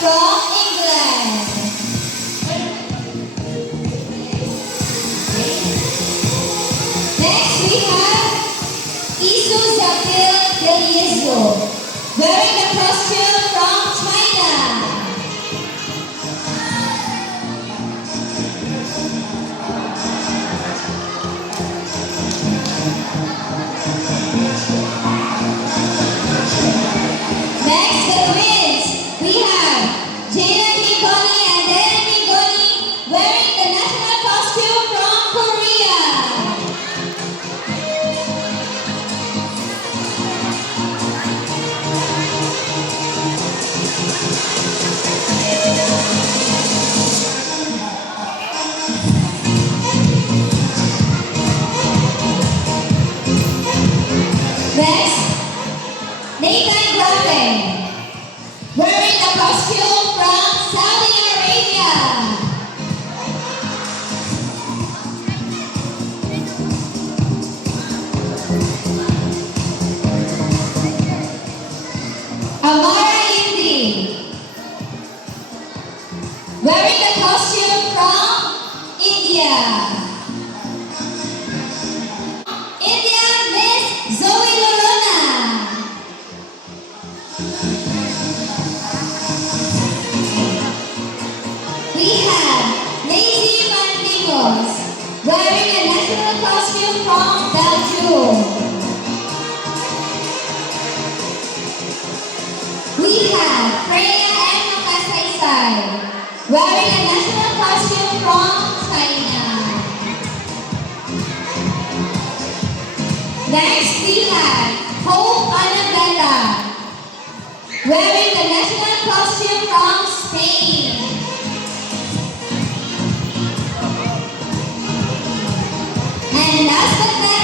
from England. Next we have Isu Zapil Deliezo, wearing the costume from China. Next, the twins. We have Jayden Mingoni and Darren Mingoni wearing the national costume from Korea. Next, Nathan Graven, wearing the costume from Saudi Arabia. Amara Indi, wearing the costume from India. India, Miss Zoe Lorona. We have Lazy Van Bingos, wearing a national costume from Belgium. We have Freya and Makasaysay, wearing a national costume from China. Next, we have Hope Annabella, wearing the national costume from Spain. And last but not